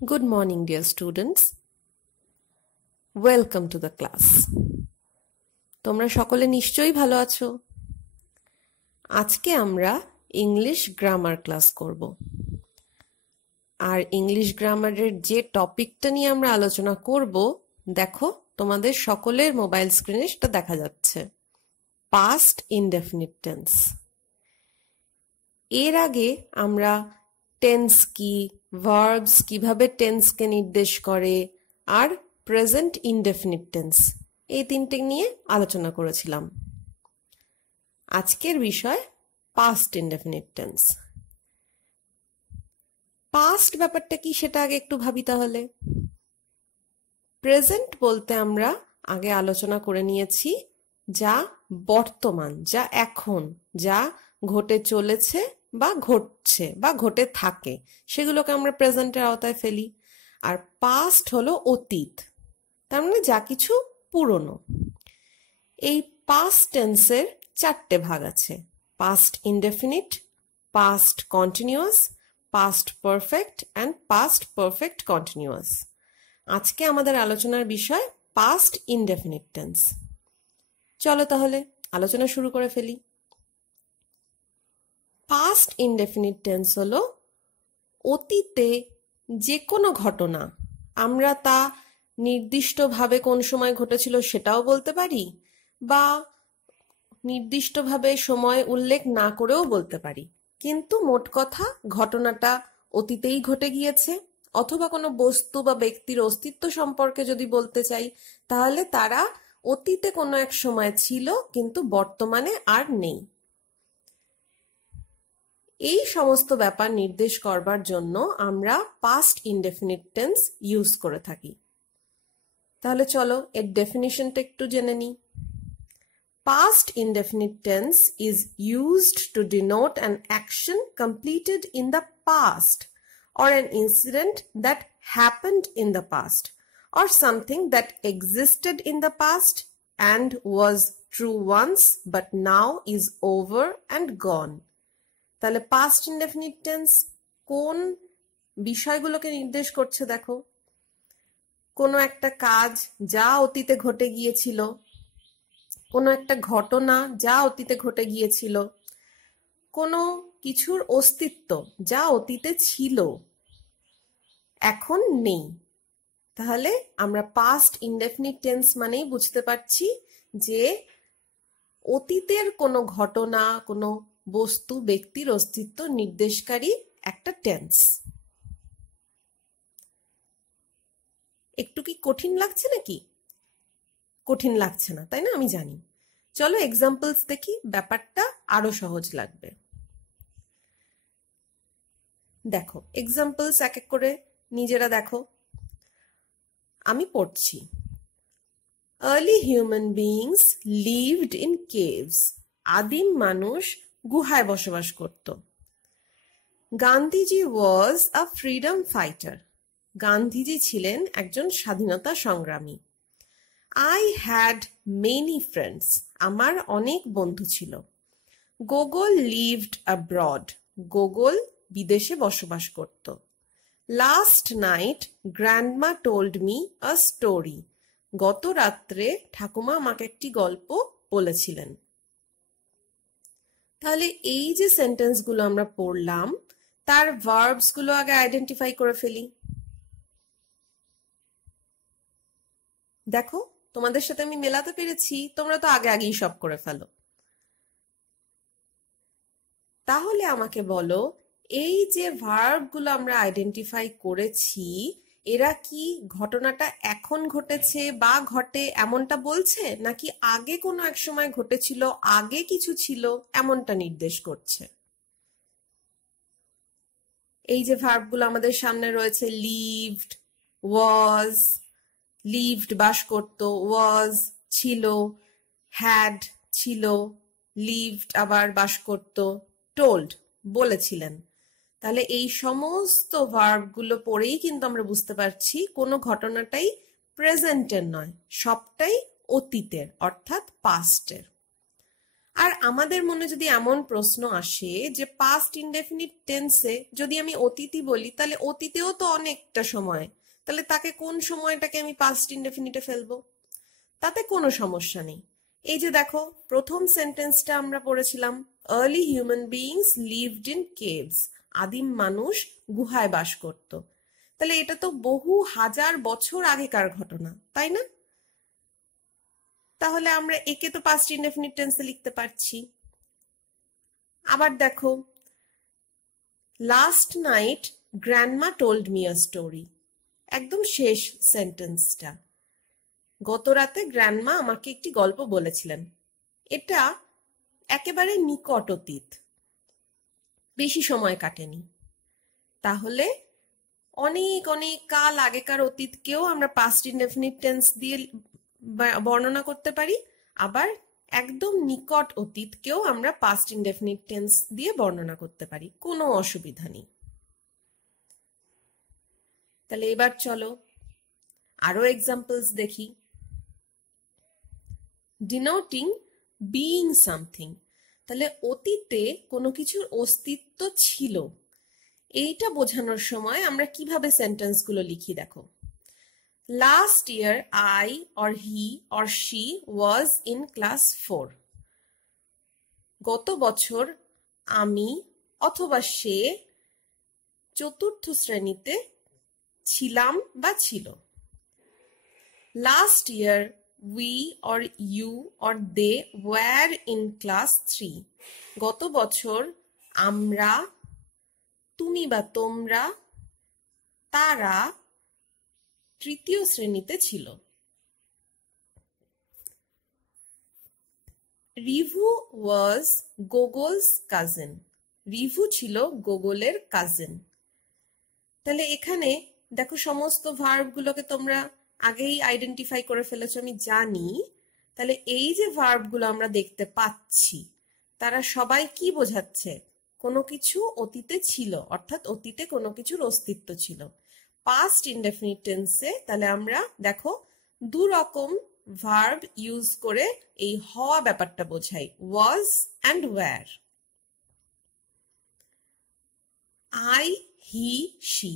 Good morning, dear students. Welcome to the class. তোমরা সকলে নিশ্চয়ই ভালো আছো। আজকে আমরা ইংলিশ গ্রামার ক্লাস করব। আর ইংলিশ গ্রামারের যে টপিকটা নিয়ে আমরা আলোচনা করব, দেখো তোমাদের সকলের মোবাইল স্ক্রিনে সেটা দেখা যাচ্ছে। Past indefinite tense. এর আগে আমরা টেন্স কি, ভার্বস কিভাবে টেন্সকে নির্দেশ করে, আর প্রেজেন্ট ইনডেফিনিট টেন্স এই তিনটে নিয়ে আলোচনা করেছিলাম। আজকের বিষয় পাস্ট ইনডেফিনিট টেন্স। পাস্ট ব্যাপারটা কি সেটা আগে একটু ভাবি তাহলে। প্রেজেন্ট বলতে আমরা আগে আলোচনা করে নিয়েছি যা বর্তমান, যা এখন, যা ঘটে চলেছে বা ঘটছে বা ঘটে থাকে, সেগুলোকে আমরা প্রেজেন্টের আওতায় ফেলি। আর পাস্ট হলো অতীত, তার মানে যা কিছু পুরনো। এই পাস্ট টেন্সের চারটে ভাগ আছে: past indefinite, past continuous, past perfect and past perfect continuous. আজকে আমাদের আলোচনার বিষয় পাস্ট ইনডেফিনিট টেন্স। চলো তাহলে আলোচনা শুরু করে ফেলি। পাস্ট ইনডেফিনিট টেন্স হলো অতীতে যে কোনো ঘটনা, আমরা তা নির্দিষ্টভাবে কোন সময় ঘটেছিল সেটাও বলতে পারি, বা নির্দিষ্টভাবে সময় উল্লেখ না করেও বলতে পারি, কিন্তু মোট কথা ঘটনাটা অতীতেই ঘটে গিয়েছে। অথবা কোনো বস্তু বা ব্যক্তির অস্তিত্ব সম্পর্কে যদি বলতে চাই, তাহলে তারা অতীতে কোনো এক সময় ছিল কিন্তু বর্তমানে আর নেই। এই সমস্ত ব্যাপার নির্দেশ করবার জন্য আমরা পাস্ট ইনডেফিনিট টেন্স ইউজ করে থাকি। তাহলে চলো এর ডেফিনিশনটা একটু জেনে নিই। Past indefinite tense is used to denote an action completed in the past, or an incident that happened in the past, or something that existed in the past and was true once but now is over and gone. তাহলে past indefinite tense কোন বিষয়গুলোকে নির্দেশ করছে দেখো। কোনো একটা কাজ যা অতীতে ঘটে গিয়েছিল, কোনো একটা ঘটনা যা অতীতে ঘটে গিয়েছিল, কোনো কিছুর অস্তিত্ব যা অতীতে ছিল এখন নেই। তাহলে আমরা পাস্ট ইনডেফিনিট টেন্স মানেই বুঝতে পারছি যে অতীতের কোনো ঘটনা, কোনো বস্তু, ব্যক্তির অস্তিত্ব নির্দেশকারী একটা টেন্স। একটু কি কঠিন লাগছে নাকি? কঠিন লাগছে না, তাই না? আমি জানি। চলো এক্সাম্পলস দেখি, ব্যাপারটা আরো সহজ লাগবে। দেখো এক্সাম্পলস এক এক করে নিজেরা দেখো। আমি পড়ছি। Early human beings lived in caves. আদিম মানুষ গুহায় বসবাস করত। Gandhiji was a freedom fighter. Gandhiji ছিলেন একজন স্বাধীনতা সংগ্রামী। I had many friends. আমার অনেক বন্ধু ছিল। Gogol lived abroad. Gogol বিদেশে বসবাস করত। Last night grandma told me a story. গত রাত্রে ঠাকুমা আমাকে একটি গল্প বলেছিলেন। তাহলে এই যে সেন্টেন্সগুলো আমরা পড়লাম, তার ভার্বস গুলো আগে আইডেন্টিফাই করে ফেলি। দেখো তোমাদের সাথে আমি মেলাতে পেরেছি, তোমরা তো আগে আগেই সব করে ফেলো। তাহলে আমাকে বলো, এই যে ভার্ব গুলো আমরা আইডেন্টিফাই করেছি, এরা কি ঘটনাটা এখন ঘটেছে বা ঘটে এমনটা বলছে, নাকি আগে কোনো এক সময় ঘটেছিল, আগে কিছু ছিল এমনটা নির্দেশ করছে? এই যে ভার্ব গুলো আমাদের সামনে রয়েছে, লিভড, ওয়াজ, লিভড বাস করত, ওয়াজ ছিল, হ্যাড ছিল, লিভড আবার বাস করত, টোল্ড বলেছিলেন। তাহলে এই সমস্ত ভার্ব গুলো পড়েই কিন্তু আমরা বুঝতে পারছি কোনো ঘটনাটাই প্রেজেন্টের নয়, সবটাই অতীতের অর্থাৎ পাস্টের। আর আমাদের মনে যদি এমন প্রশ্ন আসে যে পাস্ট ইনডেফিনিট টেন্সে যদি আমি অতীতই বলি তাহলে অতীতেও তো অনেকটা সময়, তাহলে তাকে কোন সময়টাকে আমি পাস্ট ইনডেফিনিটে ফেলবো? তাতে কোনো সমস্যা নেই। এই যে দেখো প্রথম সেন্টেন্সটা আমরা পড়েছিলাম, early human beings lived in caves, আদিম মানুষ গুহায় বাস করত। তাহলে এটা তো বহু হাজার বছর আগেকার ঘটনা, তাই না? তাহলে আমরা একে তো পাস্ট ইনডেফিনিট টেন্সে লিখতে পারছি। আবার দেখো, last night grandma told me a story, একদম শেষ সেন্টেন্সটা, গত রাতে গ্র্যান্ডমা আমাকে একটি গল্প বলেছিলেন। এটা একেবারে নিকট অতীত, বেশি সময় কাটেনি। তাহলে অনেক অনেক কাল আগেকার অতীতকেও আমরা পাস্ট ইনডেফিনিট টেন্স দিয়ে বর্ণনা করতে পারি, আবার একদম নিকট অতীতকেও আমরা পাস্ট ইনডেফিনিট টেন্স দিয়ে বর্ণনা করতে পারি, কোনো অসুবিধা নেই। তাহলে এবার চলো আরো এক্সাম্পলস দেখি। ডিনোটিং বিইং সামথিং, তাহলে অতীতে কোনো কিছুর অস্তিত্ব ছিল, এইটা বোঝানোর সময় আমরা কিভাবে সেন্টেন্সগুলো লিখি দেখো। Last year I or he or she was in class 4, গত বছর আমি অথবা সে চতুর্থ শ্রেণীতে ছিলাম বা ছিল। Last year we or you or they were in class 3, গত বছর আমরা, তুমি বা তোমরা, তারা তৃতীয় শ্রেণীতে ছিল। Review was Gogol's cousin, review ছিল গোগলের কাজিন। তাহলে এখানে দেখো সমস্ত ভার্বগুলোকে তোমরা আগেই আইডেন্টিফাই করে ফেলেছো আমি জানি। তাহলে এই যে ভার্বগুলো আমরা দেখতে পাচ্ছি তারা সবাই কি বোঝাচ্ছে? কোনো কিছু অতীতে ছিল, অর্থাৎ অতীতে কোনো কিছুর অস্তিত্ব ছিল। পাস্ট ইনডেফিনিট টেন্সে তাহলে আমরা দেখো দু রকম ভার্ব ইউজ করে এই হওয়া ব্যাপারটা বোঝাই, was and were. I, he, she,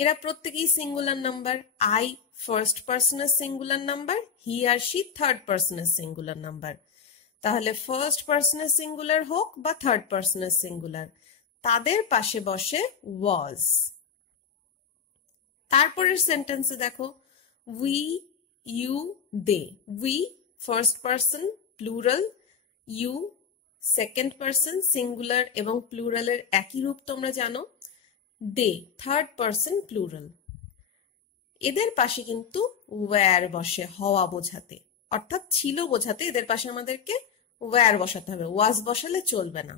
এরা প্রত্যেকেই সিঙ্গুলার নাম্বার। আই ফার্স্ট পার্সনের সিঙ্গুলার নাম্বার, হি আর শি থার্ড পার্সনের সিঙ্গুলার নাম্বার। তাহলে ফার্স্ট পার্সনের সিঙ্গুলার হোক বা থার্ড পার্সনের সিঙ্গুলার, তাদের পাশে বসে ওয়াজ। তারপরের সেন্টেন্সে দেখো, we, you, they. We first person plural, you second person singular এবং প্লুরালের একই রূপ তোমরা জানো, দে থার্ড পার্সন প্লুরাল। এদের পাশে কিন্তু ওয়্যার বসে হওয়া বোঝাতে, অর্থাৎ ছিল বোঝাতে এদের পাশে আমাদেরকে ওয়্যার বসাতে হবে, ওয়াজ বসালে চলবে না।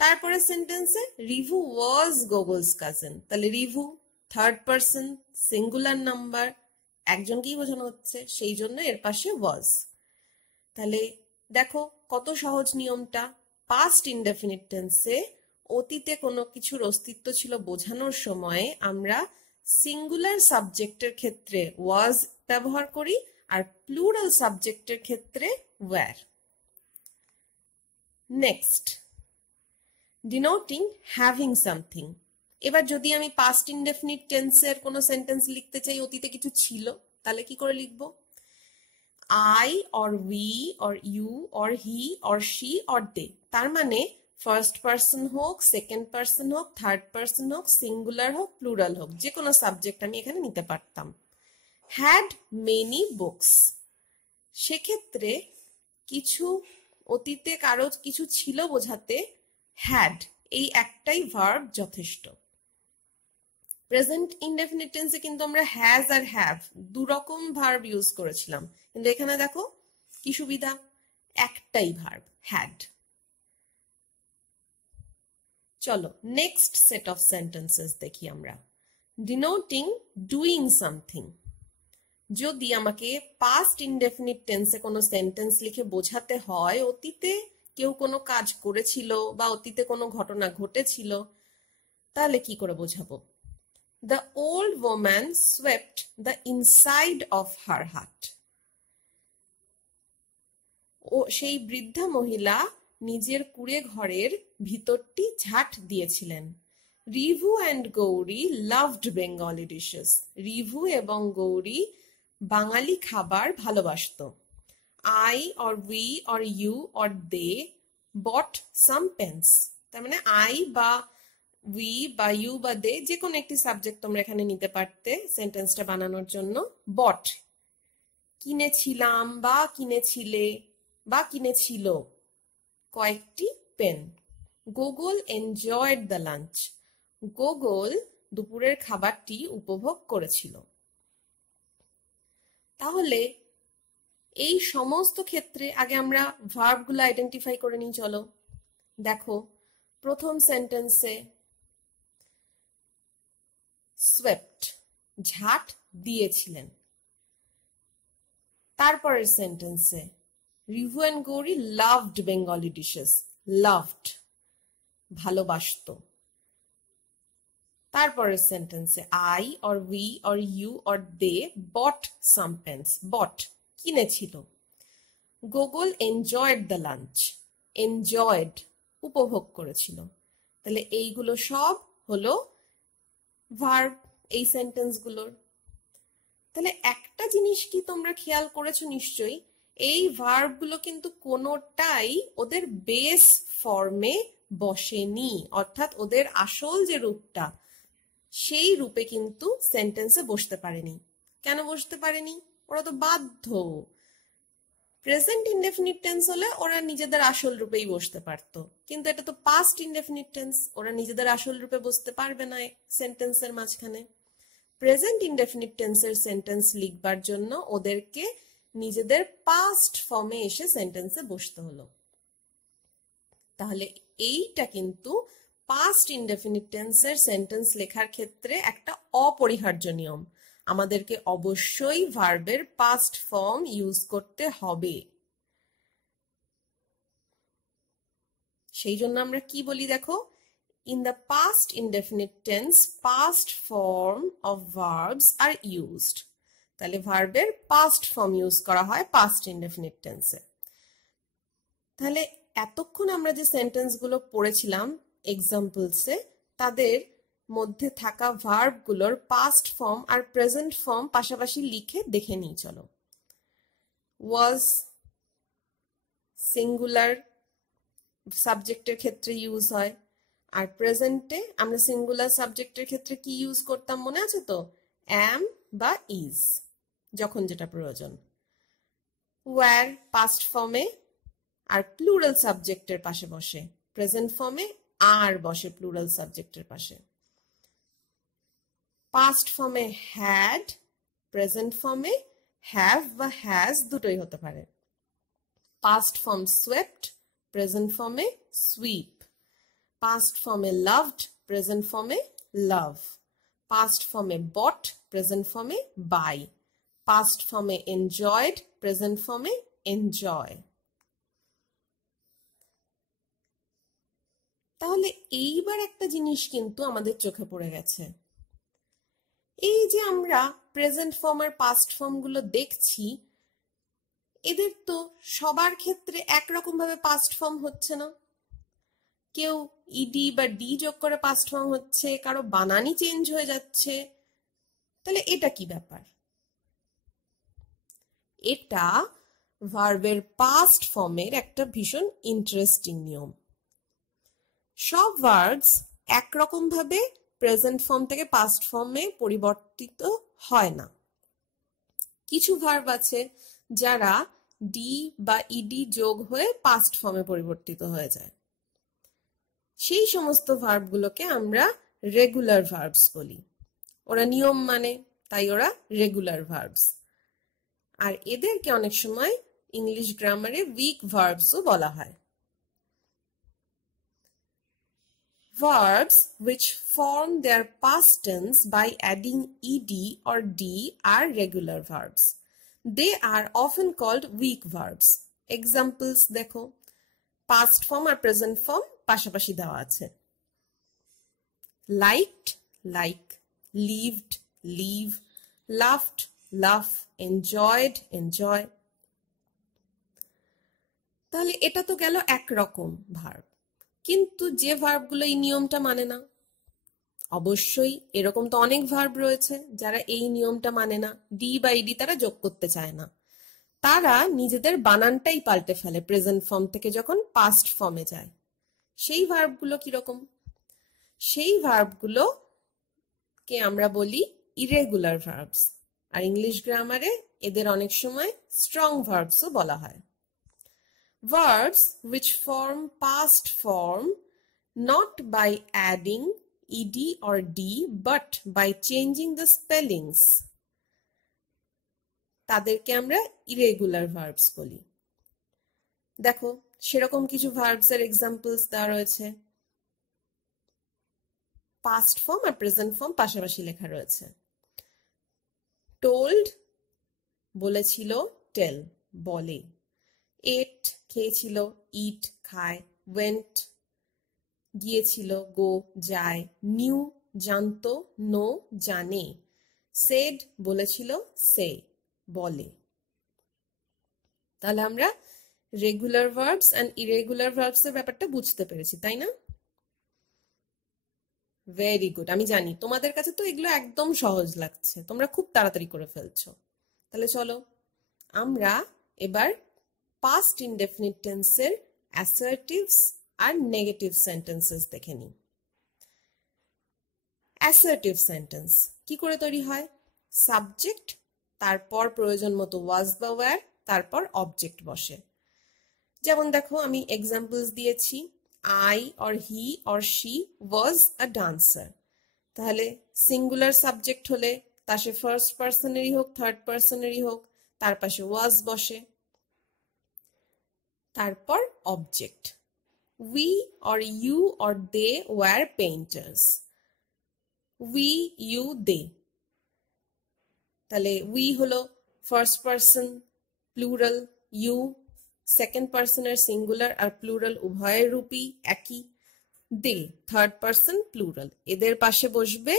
তারপরে সেন্টেন্সে রিভু ওয়াজ গোগলস কাজিন, তাহলে Rivu third person singular number, একজনকেই বোঝানো হচ্ছে, সেই জন্য এর পাশে ওয়াজ। তাহলে দেখো কত সহজ নিয়মটা। পাস্ট ইনডেফিনিট টেন্সে অতীতে কোনো কিছুর অস্তিত্ব ছিল বোঝানোর সময় আমরা সিঙ্গুলার সাবজেক্টের ক্ষেত্রে ওয়াজ ব্যবহার করি আর প্লুরাল সাবজেক্টের ক্ষেত্রে were. Next, denoting having something. এবার যদি আমি পাস্ট ইনডেফিনিট টেন্সের কোনো সেন্টেন্স লিখতে চাই অতীতে কিছু ছিল, তাহলে কি করে লিখবো? I or we or you or he or she or they, তার মানে ফার্স্ট পার্সন হোক, সেকেন্ড পার্সন হোক, থার্ড পার্সন হোক, সিঙ্গুলার হোক, প্লুরাল হোক, যে কোনো সাবজেক্ট আমি এখানে নিতে পারতাম। হ্যাড মেনি বুকস, সেক্ষেত্রে কিছু অতীতে কারো কিছু ছিল বোঝাতে হ্যাড এই একটাই ভার্ব যথেষ্ট। প্রেজেন্ট ইনডেফিনিট টেন্সে কিন্তু আমরা হ্যাজ আর হ্যাভ দু রকম ভার্ব ইউজ করেছিলাম, কিন্তু এখানে দেখো কি সুবিধা, একটাই ভার্ব হ্যাড। চলো নেক্সট সেট অফ সেন্টেন্সেস দেখি আমরা। ডিনোটিং ডুইং সামথিং, যদি আমাকে পাস্ট ইনডেফিনিট টেন্সে কোনো সেন্টেন্স লিখে বোঝাতে হয় অতীতে কেউ কোনো কাজ করেছিল বা অতীতে কোনো ঘটনা ঘটেছিল, তাহলে কি করে বোঝাবো? The old woman swept the inside of her hut. ও সেই বৃদ্ধা মহিলা নিজের কুঁড়ে ঘরের ভিতরটি ঝাঁট দিয়েছিলেন। Ribhu and Gauri loved Bengali dishes. Ribhu এবং গৌরী বাঙালি খাবার ভালোবাসত। I or we or you or they bought some pens. তার মানে I বা we বা you বা they যে কোনো একটি সাবজেক্ট তোমরা এখানে নিতে পারতে সেন্টেন্সটা বানানোর জন্য। bought কিনেছিলাম বা কিনেছিলে বা কিনেছিল কয়েকটি pen. Gogol enjoyed the lunch. Gogol দুপুরের খাবারটি উপভোগ করেছিল। তাহলে এই সমস্ত ক্ষেত্রে আগে আমরা ভার্বগুলো আইডেন্টিফাই করে নিই। চলো দেখো, প্রথম সেন্টেন্সে swept ঝাঁট দিয়েছিলেন। তারপরের সেন্টেন্সে Rivu and Gauri loved Bengali dishes. Loved ভালোবাসত। তারপরের সেন্টেন্সে I or we or you or they bought some pens. Bought কিনেছিল। Gogol enjoyed the lunch. Enjoyed উপভোগ করেছিল। তাহলে এইগুলো সব হলো ভার্ব এই সেন্টেন্সগুলোর। তাহলে একটা জিনিস কি তোমরা খেয়াল করেছো নিশ্চয়ই, এই ভার্বগুলো কিন্তু কোনোটাই ওদের বেস ফর্মে বসেনি, অর্থাৎ ওদের আসল যে রূপটা সেই রূপে কিন্তু সেন্টেন্সে বসতে পারেনি। কেন বসতে পারেনি? ওরা তো বাধ্য। প্রেজেন্ট ইনডেফিনিট টেন্স হলে ওরা নিজেদের আসল রূপেই বসতে পারতো, কিন্তু এটা তো পাস্ট ইনডেফিনিট টেন্স, ওরা নিজেদের আসল রূপে বসতে পারবে না সেন্টেন্সের মাঝখানে। প্রেজেন্ট ইনডেফিনিট টেন্সের সেন্টেন্স লিখবার জন্য ওদেরকে নিজেদের পাস্ট ফর্মে এসে সেন্টেন্সে বসতে হলো। তাহলে এইটা কিন্তু পাস্ট ইনডেফিনিট টেন্সের সেন্টেন্স লেখার ক্ষেত্রে একটা অপরিহার্য নিয়ম। আমাদেরকে অবশ্যই ভার্বের পাস্ট ফর্ম ইউজ করতে হবে। সেই জন্য আমরা কি বলি দেখো, in the past indefinite tense past form of verbs are used. তাহলে ভার্বের পাস্ট ফর্ম ইউজ করা হয় পাস্ট ইনডেফিনিট টেন্সে। তাহলে এতক্ষণ আমরা যে সেন্টেন্সগুলো পড়েছিলাম এক্সাম্পলসে, তাদের মধ্যে থাকা ভার্বগুলোর পাস্ট ফর্ম আর প্রেজেন্ট ফর্ম পাশাপাশি লিখে দেখে নিই চলো। ওয়াজ সিঙ্গুলার সাবজেক্টের ক্ষেত্রে ইউজ হয়, আর প্রেজেন্টে আমরা সিঙ্গুলার সাবজেক্টের ক্ষেত্রে কি ইউজ করতাম মনে আছে তো? অ্যাম বা ইজ, যখন যেটা প্রয়োজন। ওয়্যার পাস্ট ফর্মে আর প্লুরাল সাবজেক্টের পাশে বসে, প্রেজেন্ট ফর্মে আর বসে প্লুরাল সাবজেক্টের পাশে। পাস্ট ফর্মে হ্যাড, প্রেজেন্ট ফর্মে হ্যাভ বা হ্যাজ দুটোই হতে পারে। পাস্ট ফর্ম সোয়েপ্ট, প্রেজেন্ট ফর্মে সুইপ। পাস্ট ফর্মে লাভড, প্রেজেন্ট ফর্মে লাভ। পাস্ট ফর্মে বট, প্রেজেন্ট ফর্মে বাই। পাস্ট ফর্মে এনজয়েড, প্রেজেন্ট ফর্মে এনজয়। তাহলে এইবার একটা জিনিস কিন্তু আমাদের চোখে পড়ে গেছে। এই যে আমরা প্রেজেন্ট ফর্ম আর পাস্ট ফর্ম গুলো দেখছি, এদের তো সবার ক্ষেত্রে একরকম ভাবে পাস্ট ফর্ম হচ্ছে না। কেউ ইডি বা ডি যোগ করে পাস্ট ফর্ম হচ্ছে, কারো বানানই চেঞ্জ হয়ে যাচ্ছে। তাহলে এটা কি ব্যাপার? এটা ভার্বের পাস্ট ফর্মের একটা ভীষণ ইন্টারেস্টিং নিয়ম। সব ভার্বস একরকম ভাবে প্রেজেন্ট ফর্ম থেকে পাস্ট ফর্মে পরিবর্তিত হয় না। কিছু ভার্ব আছে যারা ডি বা ইডি যোগ হয়ে পাস্ট ফর্মে পরিবর্তিত হয়ে যায়। সেই সমস্ত ভার্বগুলোকে আমরা রেগুলার ভার্বস বলি। ওরা নিয়ম মানে, তাই ওরা রেগুলার ভার্বস। আর এদেরকে অনেক সময় ইংলিশ গ্রামারে উইক ভার্বসও বলা হয়। Verbs which form their past tense by adding ed or d are regular verbs. They are often called weak verbs. Examples দেখো, past form আর present form পাশাপাশি দেওয়া আছে। Liked, like, lived, live, laughed, laugh, enjoyed, enjoy. তাহলে এটা তো গেল একরকম verb, কিন্তু যে ভার্বগুলো এই নিয়মটা মানে না, অবশ্যই এরকম তো অনেক ভার্ব রয়েছে যারা এই নিয়মটা মানে না, ডি বা ইডি তারা যোগ করতে চায় না, তারা নিজেদের বানানটাই পাল্টে ফেলে প্রেজেন্ট ফর্ম থেকে যখন পাস্ট ফর্মে যায়। সেই ভার্বগুলো কিরকম? সেই ভার্বগুলো কে আমরা বলি ইরেগুলার ভার্বস, আর ইংলিশ গ্রামারে এদের অনেক সময় স্ট্রং ভার্বসও বলা হয়। Verbs which form past form not by adding ed or d but by changing the spellings, তাদেরকে আমরা ইরেগুলার ভার্বস বলি। দেখো সেরকম কিছু ভার্বস এর এক্সাম্পলস দেওয়া রয়েছে, পাস্ট ফর্ম আর প্রেজেন্ট ফর্ম পাশাপাশি লেখা রয়েছে। টোল্ড বলেছিল, টেল বলে। এট খেয়েছিল, ইট খায়। ওয়েন্ট গিয়েছিল, গো যায়। নিউ জানতো, নো জানে। সেড বলেছিল, সে বলে। তাহলে আমরা regular verbs and irregular verbs এর ব্যাপারটা বুঝতে পেরেছি, তাই না? Very good. আমি জানি তোমাদের কাছে তো এগুলো একদম সহজ লাগছে, তোমরা খুব তাড়াতাড়ি করে ফেলছো। তাহলে চলো আমরা এবার পাস্ট ইনডেফিনিট টেন্সের অ্যাসার্টিভস আর নেগেটিভ সেন্টেন্সেস দেখে নিই। অ্যাসার্টিভ সেন্টেন্স কি করে তৈরি হয়? সাবজেক্ট, তারপর প্রয়োজন মতো ওয়াজ বা ওয়্যার, তারপর অবজেক্ট বসে। যেমন দেখো আমি এক্সাম্পলস দিয়েছি, I or he or she was a dancer. তাহলে সিঙ্গুলার সাবজেক্ট হলে তা সে ফার্স্ট পার্সনেরই হোক থার্ড পার্সনেরই হোক, তার পাশে ওয়াজ বসে। তারপর object, we or you or they were painters. We, you, they. তাহলে উই হলো first person plural, you second পার্সনের সিঙ্গুলার আর প্লুরাল উভয়ের রূপই একই। দে থার্ড পার্সন প্লুরাল, এদের পাশে বসবে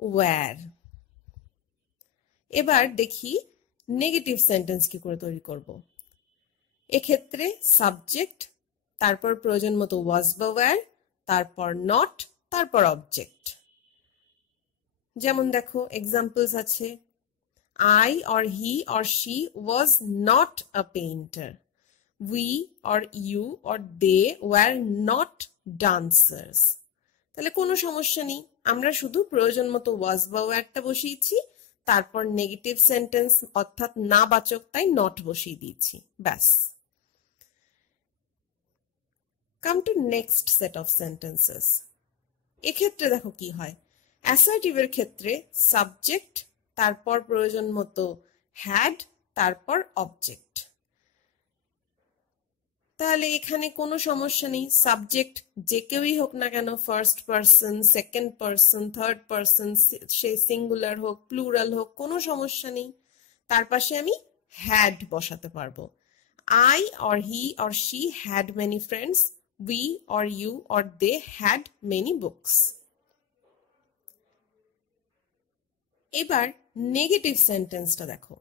ওয়্যার। এবার দেখি নেগেটিভ সেন্টেন্স কি করে তৈরি করব। এক্ষেত্রে সাবজেক্ট, তারপর প্রয়োজন মতো ওয়াজ বা ওয়্যার, তারপর নট, তারপর অবজেক্ট। যেমন দেখো এক্সাম্পলস আছে, I or he or she was not a painter. We or you or they were not dancers. তাহলে কোনো সমস্যা নেই, আমরা শুধু প্রয়োজন মতো ওয়াজ বা ওয়্যারটা বসিয়েছি, তারপর নেগেটিভ সেন্টেন্স অর্থাৎ না বাচক তাই নট বসিয়ে দিয়েছি, ব্যাস। Come to next set of sentences. এক্ষেত্রে দেখো কি হয়, অ্যাসার্টিভের ক্ষেত্রে সাবজেক্ট, তারপর প্রয়োজন মতো হ্যাড, তারপর অবজেক্ট। তাহলে এখানে কোনো সমস্যা নেই, সাবজেক্ট যে কেউই হোক না কেন, first person, second person, third person, সে সিঙ্গুলার হোক প্লুরাল হোক, কোনো সমস্যা নেই, তার পাশে আমি হ্যাড বসাতে পারবো। I or he or she had many friends. We or you or they had many books. এবার নেগেটিভ সেন্টেন্সটা দেখো,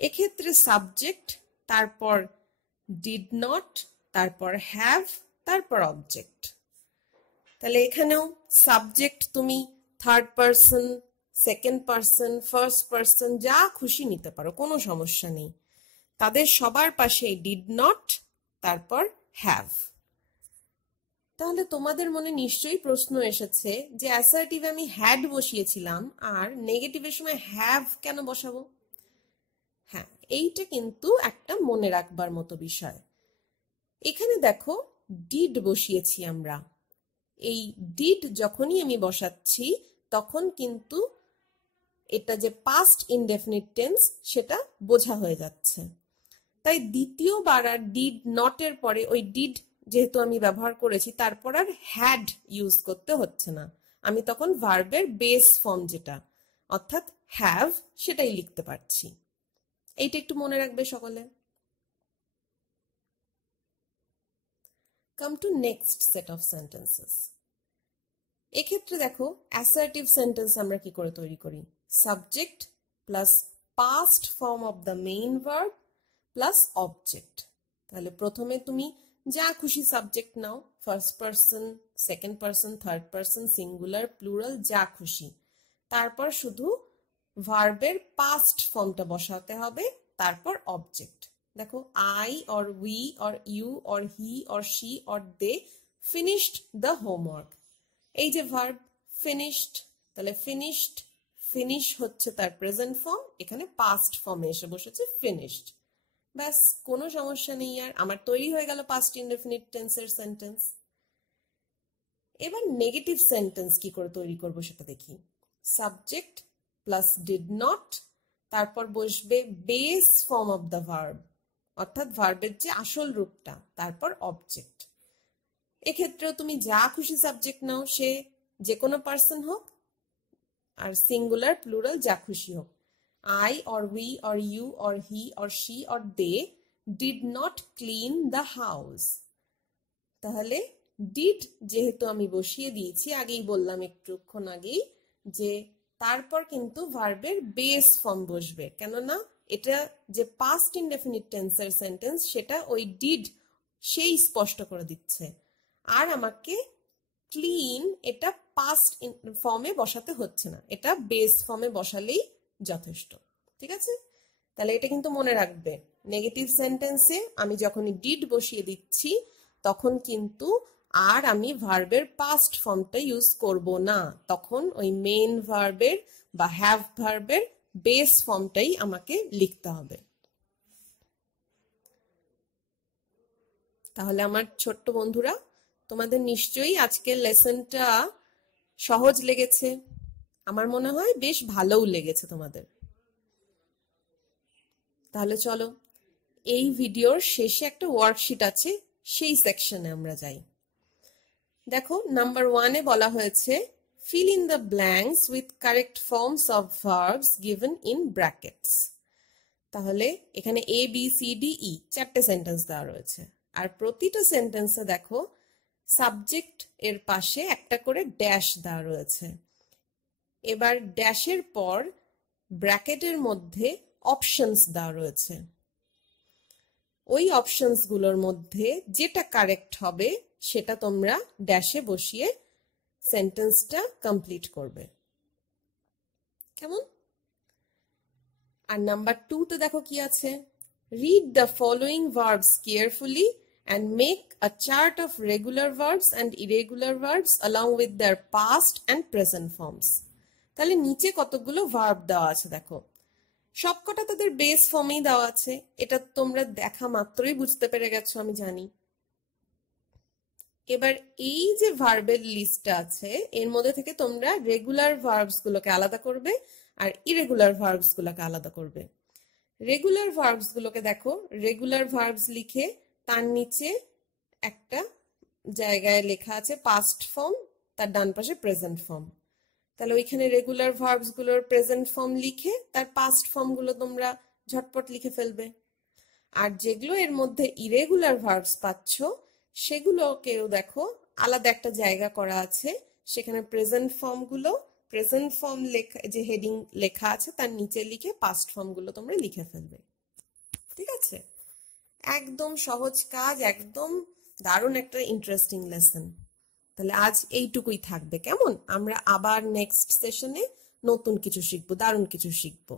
এক্ষেত্রে সাবজেক্ট, তারপর ডিড নট, তারপর হ্যাভ, তারপর অবজেক্ট। তাহলে এখানেও সাবজেক্ট তুমি third person, second person, first person যা খুশি নিতে পারো, কোনো সমস্যা নেই। তাদের সবার পাশে ডিড নট, তারপর হ্যাভ। তাহলে তোমাদের মনে নিশ্চয়ই প্রশ্ন এসেছে যে অ্যাসার্টিভে আমি হ্যাড বসিয়েছিলাম আর নেগেটিভের সময় হ্যাভ কেন বসাবো? হ্যাঁ, এইটা কিন্তু একটা মনে রাখবার মতো বিষয়। এখানে দেখো ডিড বসিয়েছি আমরা, এই ডিড যখনই আমি বসাচ্ছি তখন কিন্তু এটা যে পাস্ট ইনডেফিনিট টেন্স সেটা বোঝা হয়ে যাচ্ছে। তাই দ্বিতীয়বার আর ডিড নটের পরে ওই ডিড যেহেতু আমি ব্যবহার করেছি তারপর আর হ্যাড ইউজ করতে হচ্ছে না, আমি তখন ভার্বের বেস ফর্ম যেটা অর্থাৎ হ্যাভ সেটাই লিখতে পারছি। এইটা একটু মনে রাখবে সকলে। Come to next set of sentences. এক্ষেত্রে দেখো অ্যাসার্টিভ সেন্টেন্স আমরা কি করে তৈরি করি, subject plus past form of the main verb plus object. তাহলে প্রথমে তুমি যা খুশি সাবজেক্ট নাও, first person, second person, third person, singular, plural, যা খুশি। তারপর শুধু ভার্বের পাস্ট ফর্মটা বসাতে হবে, তারপর অবজেক্ট। দেখো, I or we or you or he or she or they finished the homework. এই যে ভার্ব ফিনিশড, তাহলে ফিনিশড, ফিনিশ হচ্ছে তার প্রেজেন্ট ফর্ম, এখানে পাস্ট ফর্মে এসে বসেছে ফিনিশড। ব্যাস, কোনো সমস্যা নেই আর, আমার তৈরি হয়ে গেল পাস্ট ইনডেফিনিট টেন্সের সেন্টেন্স। এবার নেগেটিভ সেন্টেন্স কি করে তৈরি করব সেটা দেখি। সাবজেক্ট প্লাস ডিড নট, তারপর বসবে base form of the verb, অর্থাৎ ভার্বের যে আসল রূপটা, তারপর অবজেক্ট। এক্ষেত্রেও তুমি যা খুশি সাবজেক্ট নাও, সে যে কোনো পার্সন হোক, আর সিঙ্গুলার প্লুরাল যা খুশি হোক। I or we or you or he or she or they did not clean the house। তাহলে did যেহেতু আমি বসিয়ে দিয়েছি, আগেই বললাম একটুক্ষণ আগেই, যে তারপর কিন্তু ভার্বের বেস ফর্ম বসবে, কেননা এটা যে পাস্ট ইনডেফিনিট টেন্সের সেন্টেন্স, সেটা ওই ডিড সেই স্পষ্ট করে দিচ্ছে। আর আমাকে ক্লিন এটা পাস্ট ফর্মে বসাতে হচ্ছে না, এটা বেস ফর্মে বসালেই যথেষ্ট। ঠিক আছে, তাহলে এটা কিন্তু মনে রাখবে, নেগেটিভ সেন্টেন্সে আমি যখনই ডিড বসিয়ে দিচ্ছি, তখন কিন্তু আর আমি ভার্বের পাস্ট ফর্মটা ইউজ করব না, তখন ওই মেইন ভার্বের বা হ্যাভ ভার্বের বেস ফর্মটাই আমাকে লিখতে হবে। তাহলে আমার ছোট্ট বন্ধুরা, তোমাদের নিশ্চয়ই আজকের লেসনটা সহজ লেগেছে, আমার মনে হয় বেশ ভালোও লেগেছে তোমাদের। তাহলে চলো, এই ভিডিওর শেষে একটা ওয়ার্কশিট আছে, সেই সেকশনে আমরা যাই। দেখো, নাম্বার 1-এ বলা হয়েছে fill in the blanks with correct forms of verbs given in brackets। তাহলে এখানে A B C D E 4টে সেন্টেন্স দেওয়া রয়েছে, আর প্রতিটা সেন্টেন্সে দেখো সাবজেক্ট এর পাশে একটা করে ড্যাশ দেওয়া রয়েছে। এবার ড্যাশের পর ব্র্যাকেটের মধ্যে অপশনস দেওয়া রয়েছে। ওই অপশনস গুলোর মধ্যে যেটা কারেক্ট হবে সেটা তোমরা ড্যাশে বসিয়ে সেন্টেন্সটা কমপ্লিট করবে, কেমন? আর নাম্বার 2-তে দেখো কি আছে, read the following verbs carefully and make a chart of regular verbs and irregular verbs along with their past and present forms। তাহলে নিচে কতগুলো ভার্ব দেওয়া আছে দেখো, সবকটা তাদের বেস ফর্মেই দেওয়া আছে, এটা তোমরা দেখা মাত্রই বুঝতে পেরে গেছো আমি জানি। এবার এই যে ভার্বের লিস্টটা আছে, এর মধ্যে থেকে তোমরা রেগুলার ভার্বস গুলোকে আলাদা করবে আর ইরেগুলার ভার্বস গুলোকে আলাদা করবে। রেগুলার ভার্বস গুলোকে দেখো, রেগুলার ভার্বস লিখে তার নিচে একটা জায়গায় লেখা আছে পাস্ট ফর্ম, তার ডান পাশে প্রেজেন্ট ফর্ম। তাহলে ওইখানে রেগুলার ভার্বস গুলোর প্রেজেন্ট ফর্ম লিখে তার পাস্ট ফর্ম গুলো তোমরা ঝটপট লিখে ফেলবে। আর যেগুলো এর মধ্যে ইরেগুলার ভার্বস পাচ্ছ, সেগুলোকেও দেখো আলাদা একটা জায়গা করা আছে, সেখানে প্রেজেন্ট ফর্ম গুলো, প্রেজেন্ট ফর্ম লেখা যে হেডিং লেখা আছে তার নিচে লিখে পাস্ট ফর্ম গুলো তোমরা লিখে ফেলবে। ঠিক আছে, একদম সহজ কাজ, একদম দারুণ একটা ইন্টারেস্টিং লেসন। তাহলে আজ এইটুকুই থাকবে, কেমন? আমরা আবার নেক্সট সেশনে নতুন কিছু শিখবো, দারুণ কিছু শিখবো।